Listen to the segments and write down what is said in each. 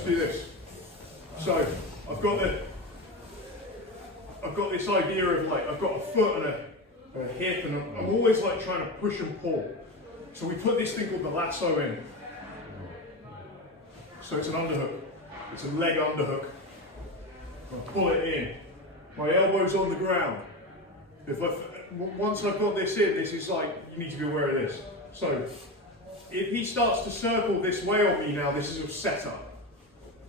just do this. So I've got this idea of like, I've got a foot and a hip, and I'm always like trying to push and pull. So we put this thing called the lasso in. So it's an underhook. It's a leg underhook. I pull it in. My elbow's on the ground. Once I've got this in, this is like, you need to be aware of this. So if he starts to circle this way on me now, this is a setup.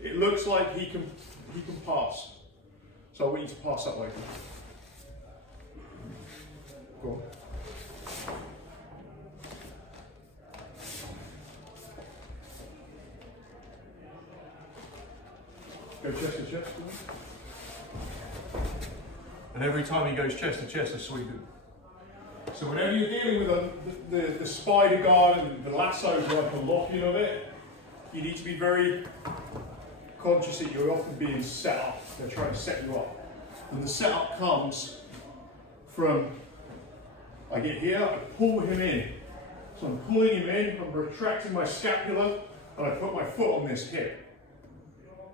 It looks like he can pass. So I want you to pass that way. Go on. Go chest to chest. And every time he goes chest to chest, that's what you do. So whenever you're dealing with the spider guard and the lassos, like the locking of it, you need to be very conscious that you're often being set up. They're trying to set you up. And the setup comes from, I get here, I pull him in. So I'm pulling him in, I'm retracting my scapula, and I put my foot on this hip.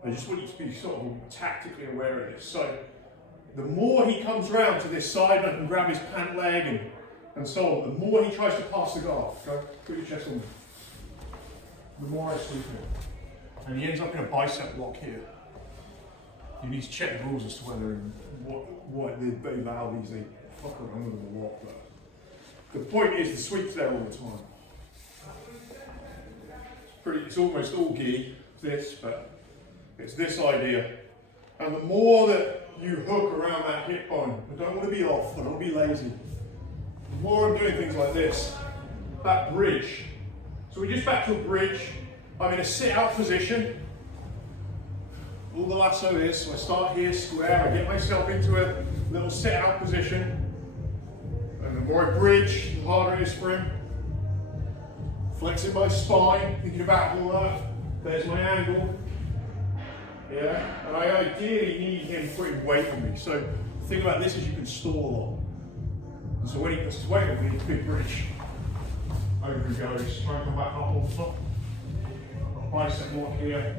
I just want you to be sort of tactically aware of this. So the more he comes round to this side, and I can grab his pant leg and so on, the more he tries to pass the guard. Go, put your chest on me. The more I sweep him. And he ends up in a bicep lock here. You need to check the rules as to whether what they allow these, they fuck around with them a lot. But the point is the sweep's there all the time. It's almost all gi, this, but it's this idea. And the more that you hook around that hip bone, I don't want to be off, I don't want to be lazy. The more I'm doing things like this, that bridge. So we're just back to a bridge. I'm in a sit-out position. All the lasso is, so I start here square, I get myself into a little sit-out position. And the more I bridge, the harder it is for him. Flexing my spine, thinking about all that. There's my angle. Yeah, and I ideally need him putting weight on me. So the thing about this is you can stall a lot. And so when he puts his weight on me, it's a big bridge. Over he goes, try and come back up on top. Bicep lock here,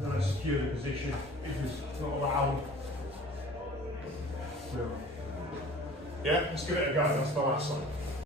then I secure the position if it's not allowed. Yeah, let's give it a go, that's the last side.